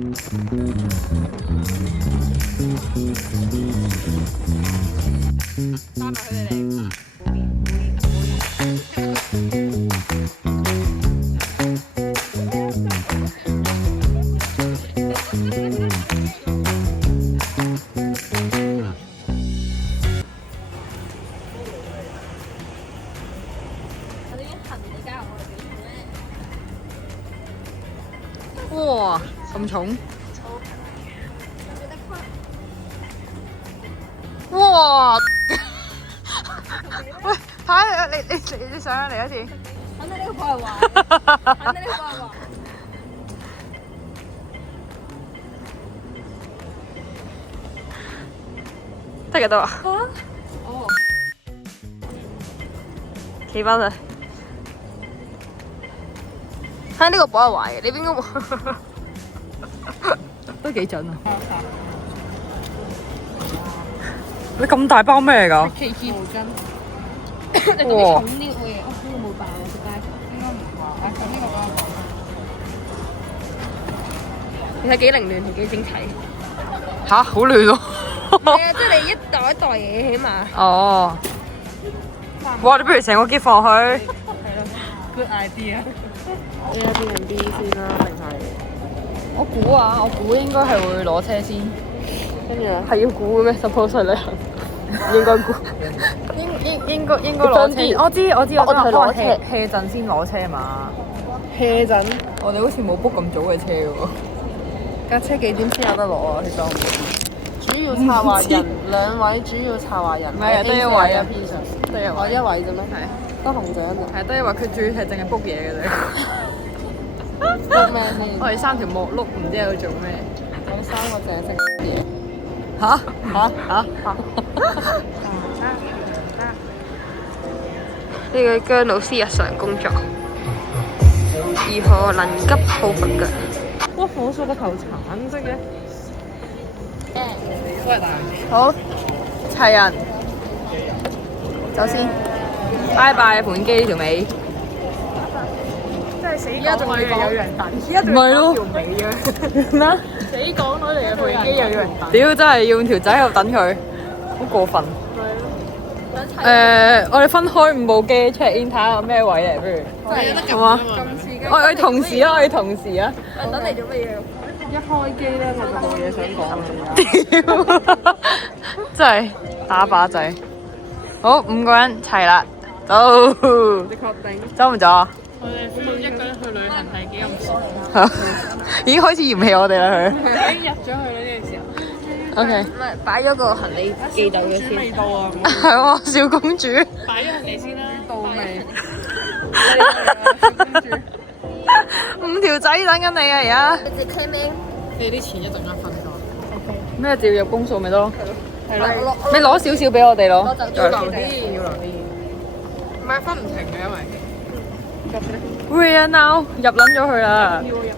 翻埋佢哋嚟。哇，咁重！哇！喂，睇你上嚟一次。肯定呢個破係壞，肯定呢個破係壞。得幾多啊？哦。企翻嚟。睇呢個波係壞嘅，你邊個？都幾準啊！你咁大包咩嚟㗎？KK 毛巾。你仲要重啲嘅，哦，呢個冇爆啊！仆街，應該唔爆。咁呢個爆唔爆？你睇幾凌亂同幾整齊。吓，好亂喎！係啊，即係你一袋一袋嘢起碼。哦。哇！你不如成個篋放去。係咯。Good idea。你有 B&B 先啦，定係？我估應該係會攞車先，跟住係要估嘅咩 ？Suppose 去旅行應該估，應該攞車。我知，我攞車 hea 陣先攞車嘛。hea 陣，我哋好似冇 book 咁早嘅車嘅喎。架車幾點先有得攞啊？其實我唔知。主要策劃人兩位，主要策劃人。唔係啊，得一位啊，得一位。我一位啫咩？係。得紅獎啊！係得一位，佢主要係淨係 book 嘢嘅啫。book 咩先？我哋三條木碌，唔知喺度做咩。我哋三個淨係識嘢。嚇！呢個姜老師日常工作，如何能急抱佛腳？哇！我數個頭橙色嘅。好，齊人，走先。拜拜盤機呢條尾。真係死而家仲係有人等，而家仲有條尾嘅。咩？死港女嚟嘅盤機又有人等。屌，真係要用條仔喺度等佢，好過分。我哋分開5部機 check in 睇下有咩位嚟，不如。好啊。我哋同時啊，我哋同時啊。等嚟做乜嘢？一開機咧，我就冇嘢想講啦。屌，真係打靶仔。好，5個人齊啦，走。你確定？走唔走啊？我哋一個人去旅行係幾咁爽？已經開始嫌棄我哋啦，佢。已經入咗去啦呢個時候。OK。唔係擺咗個行李寄到嘅先。未到啊！係喎，小公主。擺咗行李先啦。到未？小公主。 5條仔等緊你啊！而家。你直 claim 咩？你啲錢一陣間分咗。咩照入公數咪得咯？係咯。你攞少少俾我哋咯。要留啲，要留啲。唔係分唔停嘅，因為。會啊 now 入撚咗佢啦。要入票。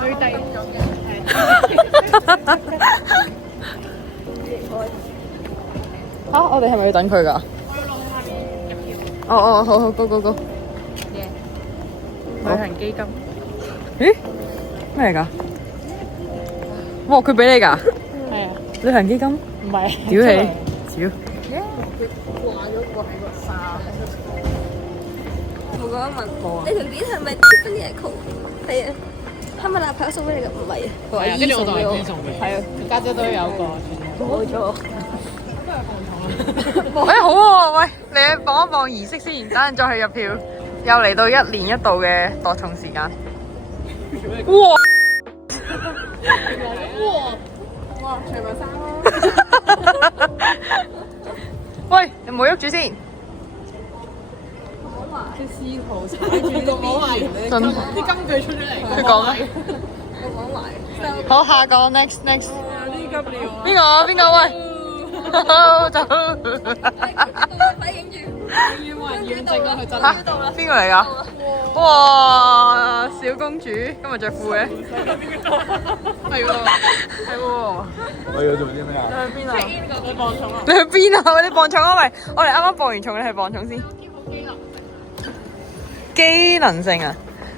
最低咁嘅。嚇！我哋係咪要等佢㗎？我要落去下邊入票。哦，好，go go go。旅行基金。咦？咩嚟㗎？哇！佢俾你㗎？係啊。旅行基金？唔係。屌你！屌！掛咗個喺個沙。我剛剛問你條片係咪 Tiffany Echo？係啊，係咪男朋友送俾你㗎？唔係啊，佢話姨送俾我。係啊，家姐都有個。冇錯。誒好喎，喂，你放一放儀式先，等陣再去入票。又嚟到1年1度嘅度蟲時間。哇！哇！除埋衫咯。喂，你唔好喐住先。啲司徒踩住個邊緣，真啲金句出咗嚟。佢講啊。我講埋。好，下個 next。呢急尿啊！邊個？喂。走。快影住。要冇人驗證啊！佢真嚇係。邊個嚟㗎？哇！小公主今日着褲嘅。係喎。係喎。我要做啲咩啊？你去邊啊？你磅重啊！你去邊啊？你磅重啊？喂，我哋啱啱磅完重，你去磅重先。機能性啊！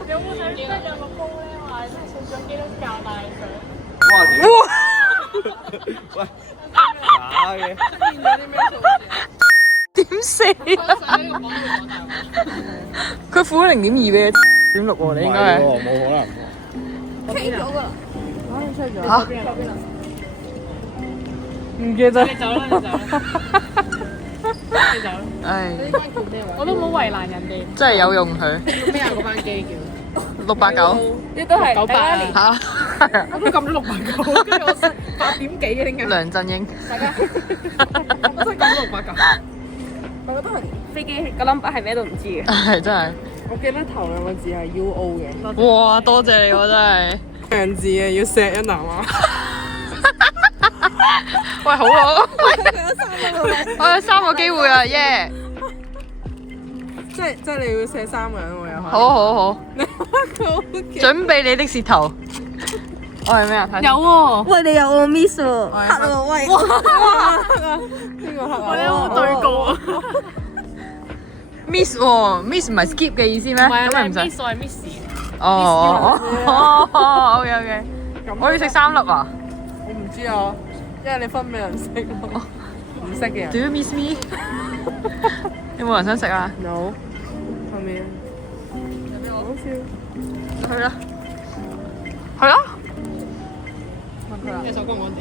有冇睇得有個煲咧話基督教大相。哇！喂，假嘅。出現咗啲咩數字？點死啊！佢負咗0.2俾你，0.6喎，你應該係。冇可能。傾咗㗎啦。嚇？唔記得。你走啦，你走啦，你走啦。唉，我都冇為難人哋。真係有用佢。咩啊？嗰班機叫689。你都係98啊！嚇？我都撳咗689，跟住我8點幾嘅點解？梁振英。大家，我真係撳咗689。我覺得係飛機個 number 係咩都唔知嘅。係真係。我記得頭2個字係 UO 嘅。哇！多謝你喎，真係。樣字嘅要錫一男啊！喂，好啊！佢有3個我有3個機會啊，耶！即係你要錫3個人喎，又係。好好好，準備你的舌頭。我係咩啊？有喎。喂，你有個 miss 喎，黑喎喂！邊個黑啊？我哋有冇對過啊？Miss 喎，Miss 唔係 skip 嘅意思咩？咁咪唔使。Miss 係 Miss。哦，OK。我要食3粒啊！我唔知啊，因為你分俾人食咯，唔識嘅人。 Do you miss me？ 有冇人想食啊？ No。後面有咩好笑？去啦，去啦！隻手乾唔乾淨？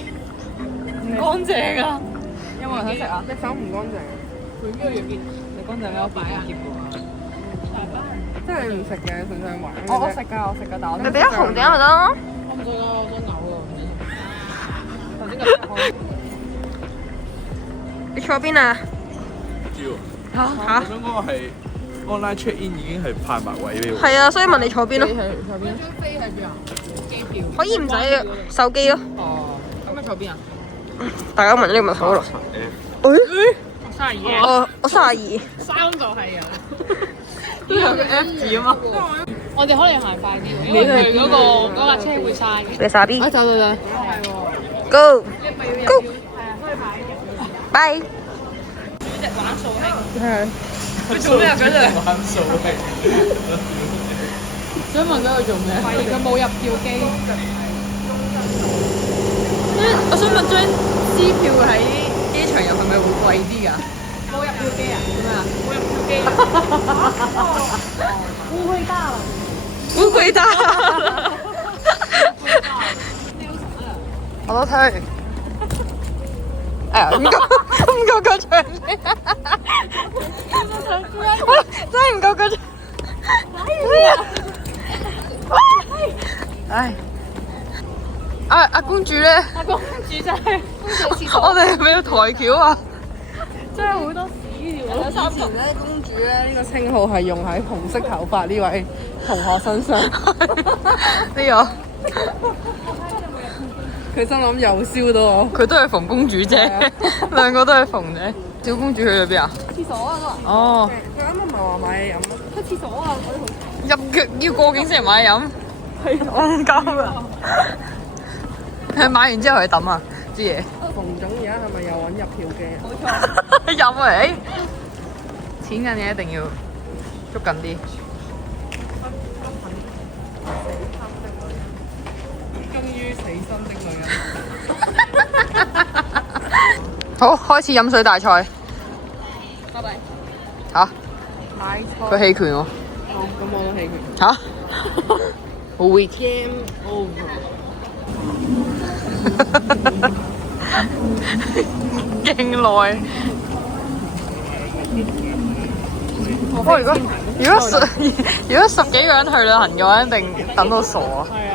唔乾淨啊！有冇人想食啊？隻手唔乾淨。佢邊個要邊？你乾淨啦，我擺啊！即係你唔食嘅，純粹玩。我食㗎，但我你俾一紅點咪得咯。我唔食啊，我想嘔啊！頭先你坐邊啊？知喎。嚇？咁嗰個係 online check in 已經係派埋位俾我。係啊，所以問你坐邊咯。坐邊？張飛喺邊啊？機票。可以唔使手機咯。哦，咁你坐邊啊？大家問咗呢個問題好咯。32。我32。 3就係啊。都有個 F 字啊嘛。我哋可能行快啲喎，因為佢嗰架車會嘥嘅。你傻逼。走。哦係喎。 Go Go。Bye。玩數興。係。佢做咩啊？嗰陣玩數係。想問佢做咩？係佢冇入票機。我想問張支票喺機場入係咪會貴啲㗎？冇入票機啊？咩啊？冇入票機。烏龜大。烏龜大。我都推。哎呀，唔夠個場面。真係唔夠個場。唉。阿公主咧？阿公主真係我哋係咪要抬轎啊？真係好多屎尿。以前咧，公主咧呢個稱號係用喺紅色頭髮呢位同學身上。呢個佢心諗又燒到我。佢都係馮公主啫，兩個都係馮啫。小公主去咗邊啊？廁所啊都。哦，佢啱啱唔係話買嘢飲咩？去廁所啊！入腳要過境先嚟買飲，係戇鳩啊！係買完之後去抌啊啲嘢。馮總而家係咪又揾入票機啊？入嚟，錢緊嘢一定要捉緊啲。終於死心的女人。好，開始飲水大賽。拜拜。嚇？買錯。佢棄權喎。好，咁我都棄權。嚇？好 weak。 Game over。勁耐。我如果10幾個人去旅行嘅話，一定等到傻啊！係啊。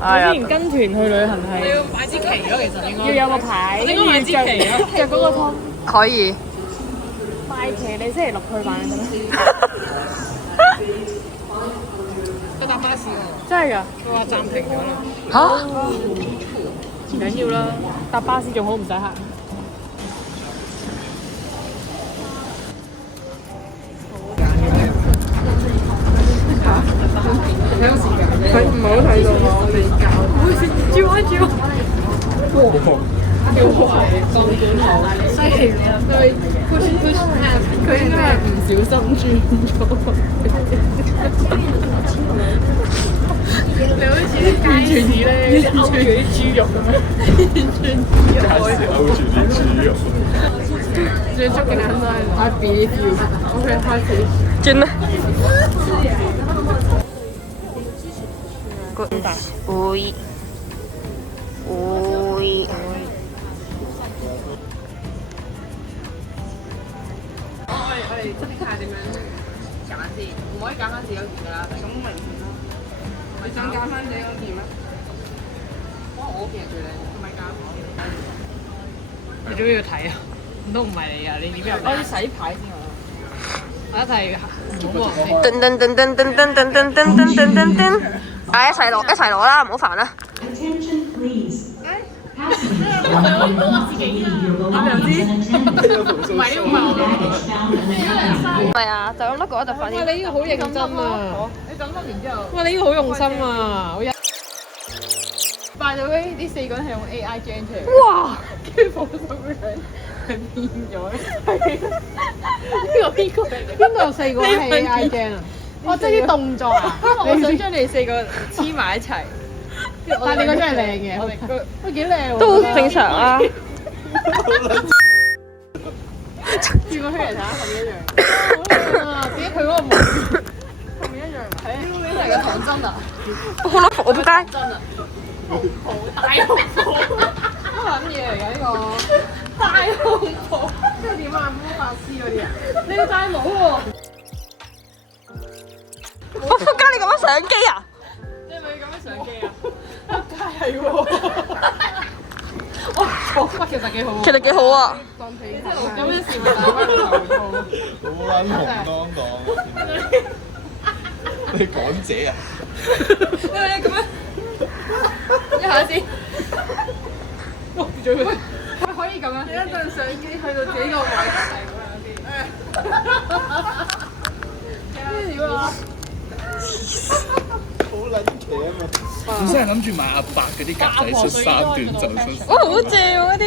係啊之前跟團去旅行係要買支旗咯，其實應該要有個牌，應該買支旗咯，着嗰個湯。可以。賣旗你星期六去玩得啦。佢搭巴士喎。真係㗎？佢話暫停咗啦。嚇？唔緊要啦，搭巴士仲好唔使行。佢唔係好睇到我哋教。會食照開照。叫壞當管好。犀利啊！佢 push 佢應該係唔小心轉咗。你好似全以咧勾住啲豬肉咁樣，完全勾住啲豬肉。最捉嘅簡單，I believe you。OK， 開始。轉啦。會。我哋真係睇下點樣揀先，唔可以揀翻自己嗰件㗎啦。咁明顯啦。你想揀翻自己嗰件咩？我嗰件係最靚，唔係揀我。你終於要睇啊？都唔係你啊！你點入？我要洗牌先啊！我一齊噔噔噔噔噔噔噔噔噔噔噔噔。一齊攞啦，唔好煩啦。Attention please. 我自己啊！我又知，唔係呢個唔係我。唔係啊，就咁甩過就快啲。哇！你呢個好認真啊！你咁甩完之後，哇！你呢個好用心啊！By the way，呢4個人係用 AI gen 出嚟。哇！跟住火手樣係變咗。邊個有4個係 AI gen 啊？我即係啲動作啊！因為我想將你4個黐埋一齊。但係你嗰張係靚嘅，都幾靚喎。都正常啊。轉個圈嚟睇下，係咪一樣？啊！點解佢嗰個冇？係咪一樣？係啊！呢個係個唐真啊！好撚服我仆街。真啊！好大紅袍，乜撚嘢嚟㗎呢個？大紅袍，即係點啊？魔法師嗰啲啊？你要戴帽喎！我仆街，你咁樣上機啊？你係咪咁樣上機啊？仆街係喎！哇，其實幾好喎！其實幾好啊！有咩事咪戴翻個頭套？好撚紅當當。你港姐啊？因為你咁樣一下先，哇！最佢可以咁樣，你一陣相機去到自己個位跟住點啊？好撚奇啊嘛！本身係諗住買阿伯嗰啲格仔恤3段袖恤。哇，好正喎嗰啲。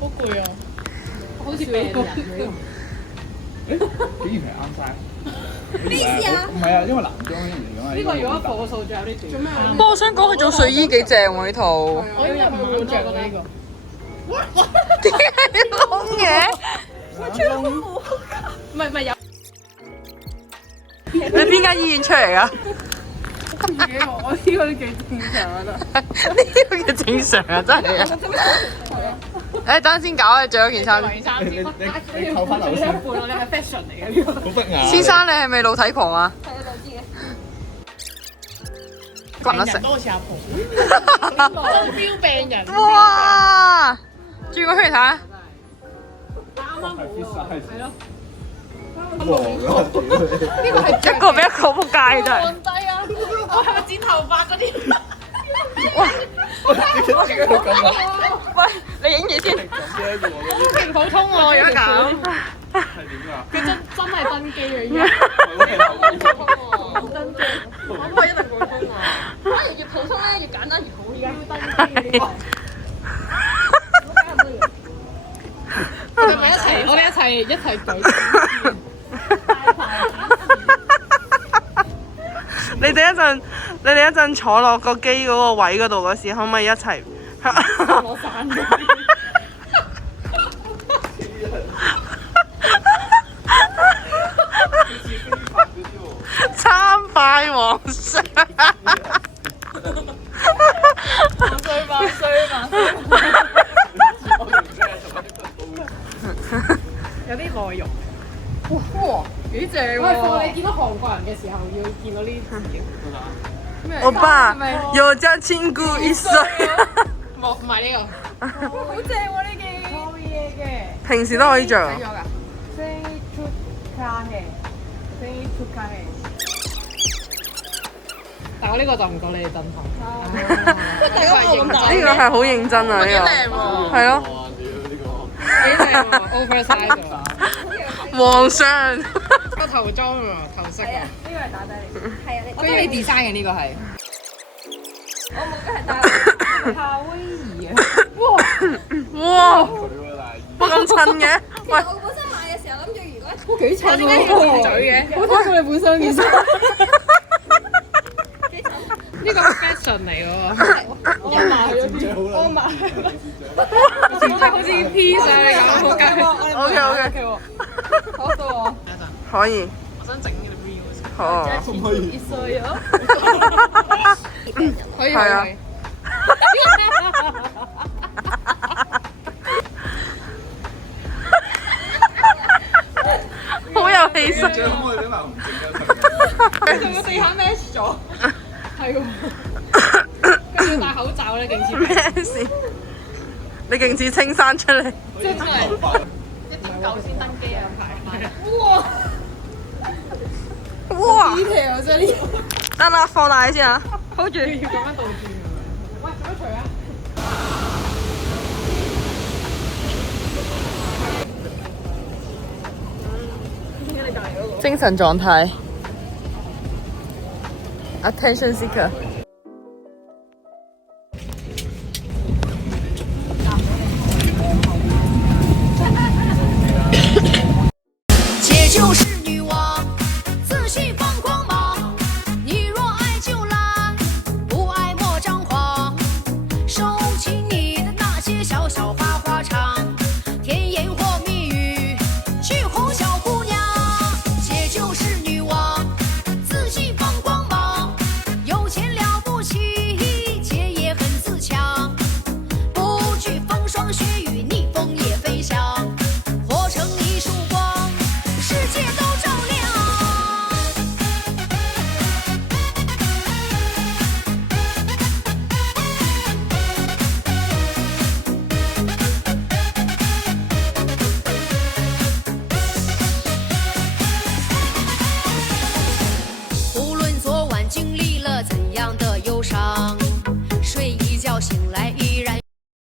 好攰啊！好似俾人咁。竟然係啱晒。咩意思啊？唔係啊，因為男裝嚟㗎嘛。呢個如果個數仲有啲短。做咩？不過我想講佢做睡衣幾正喎呢套。我應該唔會着呢個。點解窿嘅？唔係有。你邊間醫院出嚟㗎？我呢個都幾正常啊！呢個嘅正常啊，真係啊！誒，等陣先搞啊，着咗件衫。你扣翻樓先。一半我哋係 fashion 嚟嘅呢個。好不雅。先生，你係咪露體狂啊？係啊，就知嘅。骨甩食。多似阿婆。真標病人。哇！轉個圈嚟睇下。啱啱好喎。係咯。呢個係一個比一個仆街真係。放低啊！我係咪剪頭髮嗰啲？點解會咁啊？喂，你影住先。勁普通喎，而家咁。係點啊？佢真係登機嘅依家。登機。可唔可以一定普通啊？反而越普通咧，越簡單越好。而家要登機。我哋咪一齊舉。你哋一陣坐落個機嗰個位嗰度嗰時，可唔可以一齊？攞傘嘅。參拜皇上。萬歲！有啲內容。哇！幾正喎！你見到韓國人嘅時候，要見到呢啲字。歐巴，有家親故一歲。冇，唔係呢個。好正喎呢件。好嘢嘅。平時都可以着。但我呢個就唔夠你哋震撼。呢個係好認真啊！呢個係咯。幾靚喎 ，oversize 喎。皇上個頭裝啊，頭飾啊。呢個係打底嚟。係啊，我覺得你 design 嘅呢個係。我冇嘅係打。夏威夷啊！哇，咁襯嘅。喂，我本身買嘅時候諗住如果都幾襯喎，尖嘴嘅，好睇過你本身件衫。呢個 fashion fashion 嚟嗰個，安馬去咗邊？安馬即係好似 P 上嚟咁，好緊。OK，好到我。可以。我想整呢個 reels。好。可以。可以係啊。好有氣勢。可唔可以俾埋紅整一仲個地下 match 咗，係喎。跟住戴口罩咧，勁似咩事？你勁似青山出嚟。即係1.9先登機啊！哇！哇！ detail 啫呢個。得啦，放大先啊，hold 住。要咁樣倒轉㗎。喂，做乜除啊？精神狀態 ，attention seeker。姐就是女王，自信放光芒。你若爱就来，不爱莫张狂。收起你的那些小小花花肠，甜言或蜜语去哄小姑娘。姐就是女王，自信放光芒。有钱了不起，姐也很自强，不惧风霜雪雨，逆风也飞翔。活成一束光，世界都照亮。无论昨晚经历了怎样的忧伤，睡一觉醒来